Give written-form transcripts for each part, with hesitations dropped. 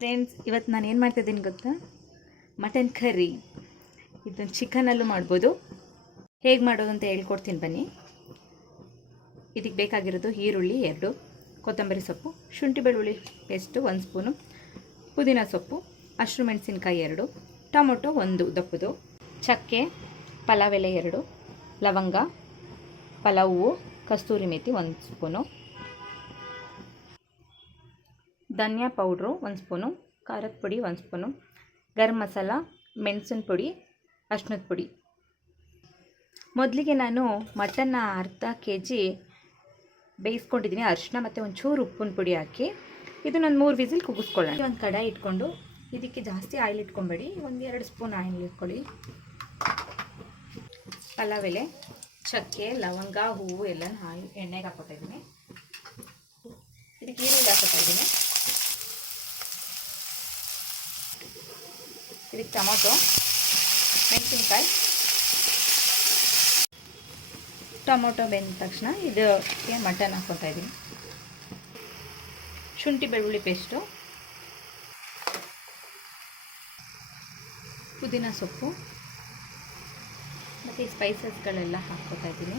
Friends, ಇವತ್ತು ನಾನು ಏನು ಮಾಡ್ತಿದ್ದೀನಿ ಗೊತ್ತಾ? Mutton curry. ಇದನ್ನು ಚಿಕನಲ್ಲೂ ಮಾಡ್ಬೋದು. ಹೇಗೆ ಮಾಡೋದು ಅಂತ ಹೇಳ್ಕೊಡ್ತೀನಿ ಬನ್ನಿ. ಇದಕ್ಕೆ ಬೇಕಾಗಿರೋದು ಈರುಳ್ಳಿ 2, ಕೊತ್ತಂಬರಿ ಸೊಪ್ಪು, ಶುಂಠಿ ಬೆಳ್ಳುಳ್ಳಿ ಪೇಸ್ಟು 1 ಸ್ಪೂನು, ಪುದೀನ ಸೊಪ್ಪು, ಹಸಿರು ಮೆಣಸಿನ್ಕಾಯಿ 2, ಟೊಮೊಟೊ 1 ದಪ್ಪದು, ಚಕ್ಕೆ, ಪಲಾವ್ ಎಲೆ 2, ಲವಂಗ, ಪಲಾವ್ ಹೂವು, ಕಸ್ತೂರಿ ಮೇಥಿ 1 ಸ್ಪೂನು, ಧನಿಯಾ ಪೌಡ್ರು 1 ಸ್ಪೂನು, ಖಾರದ ಪುಡಿ 1 ಸ್ಪೂನು, ಗರಂ ಮಸಾಲ, ಮೆಣಸಿನ ಪುಡಿ, ಅರಿಶಿನದ ಪುಡಿ. ಮೊದಲಿಗೆ ನಾನು ಮಟನ್ನ ಅರ್ಧ kg ಬೇಯಿಸ್ಕೊಂಡಿದ್ದೀನಿ. ಅರಿಶಿನ ಮತ್ತು ಒಂಚೂರು ಉಪ್ಪಿನ ಪುಡಿ ಹಾಕಿ ಇದನ್ನೊಂದು 3 ವಿಸಿಲ್ ಕೂಗಿಸ್ಕೊಳ್ಳೋಣ. ಒಂದು ಕಡಾಯಿ ಇಟ್ಕೊಂಡು ಇದಕ್ಕೆ ಜಾಸ್ತಿ ಆಯಿಲ್ ಇಟ್ಕೊಬೇಡಿ, 1-2 ಸ್ಪೂನ್ ಆಯಿಲ್ ಇಟ್ಕೊಳ್ಳಿ. ಪಲಾವ್ ಎಲೆ, ಚಕ್ಕೆ, ಲವಂಗ, ಹೂವು ಎಲ್ಲ ಎಣ್ಣೆಗೆ ಹಾಕೋತಾ ಇದ್ದೀನಿ. ಇದಕ್ಕೆ ಈರುಳ್ಳಿ ಹಾಕೋತಾ ಇದ್ದೀನಿ. ಇದಕ್ಕೆ ಟೊಮೊಟೊ, ಮೆಣಸಿನ್ಕಾಯಿ. ಟೊಮೊಟೊ ಬೆಂದ ತಕ್ಷಣ ಇದಕ್ಕೆ ಮಟನ್ ಹಾಕ್ಕೊತಾ ಇದ್ದೀನಿ. ಶುಂಠಿ ಬೆಳ್ಳುಳ್ಳಿ ಪೇಸ್ಟು, ಪುದೀನ ಸೊಪ್ಪು ಮತ್ತು ಈ ಸ್ಪೈಸಸ್ಗಳೆಲ್ಲ ಹಾಕ್ಕೊತಾ ಇದ್ದೀನಿ.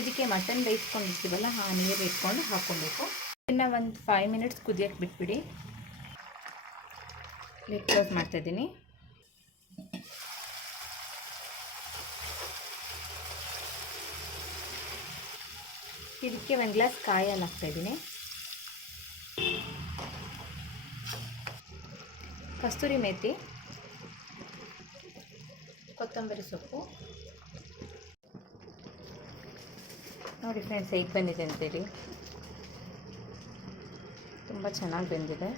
ಇದಕ್ಕೆ ಮಟನ್ ಬೇಯಿಸ್ಕೊಂಡಿರ್ತೀವಲ್ಲ ಆ ನೀರು ಇಟ್ಕೊಂಡು ಹಾಕ್ಕೊಬೇಕು. ಇನ್ನು ಒಂದು 5 ಮಿನಿಟ್ಸ್ ಕುದಿಯೋಕ್ಕೆ ಬಿಟ್ಬಿಡಿ. ಲಿಡ್ ಕ್ಲೋಸ್ ಮಾಡ್ತಾಯಿದ್ದೀನಿ. ಇದಕ್ಕೆ 1 ಗ್ಲಾಸ್ ಕಾಯಿ ಹಾಲು ಹಾಕ್ತಾಯಿದ್ದೀನಿ. ಕಸ್ತೂರಿ ಮೇಥಿ, ಕೊತ್ತಂಬರಿ ಸೊಪ್ಪು. ನೋಡಿ ಫ್ರೆಂಡ್ಸ್, ಹೇಗೆ ಬಂದಿದೆ ಅಂತೇಳಿ. ತುಂಬ ಚೆನ್ನಾಗಿ ಬಂದಿದೆ.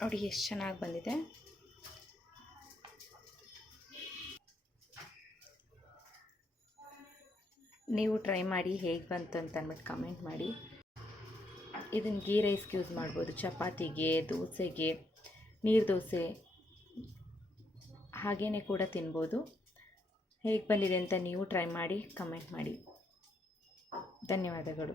ನೋಡಿ ಎಷ್ಟು ಚೆನ್ನಾಗಿ ಬಂದಿದೆ. ನೀವು ಟ್ರೈ ಮಾಡಿ ಹೇಗೆ ಬಂತು ಅಂತ ಅಂದ್ಬಿಟ್ಟು ಕಮೆಂಟ್ ಮಾಡಿ. ಇದನ್ನು ಗೀ ರೈಸ್ಗೆ ಯೂಸ್ ಮಾಡ್ಬೋದು, ಚಪಾತಿಗೆ, ದೋಸೆಗೆ, ನೀರು ದೋಸೆ ಹಾಗೇ ಕೂಡ ತಿನ್ಬೋದು. ಹೇಗೆ ಬಂದಿದೆ ಅಂತ ನೀವು ಟ್ರೈ ಮಾಡಿ ಕಮೆಂಟ್ ಮಾಡಿ. ಧನ್ಯವಾದಗಳು.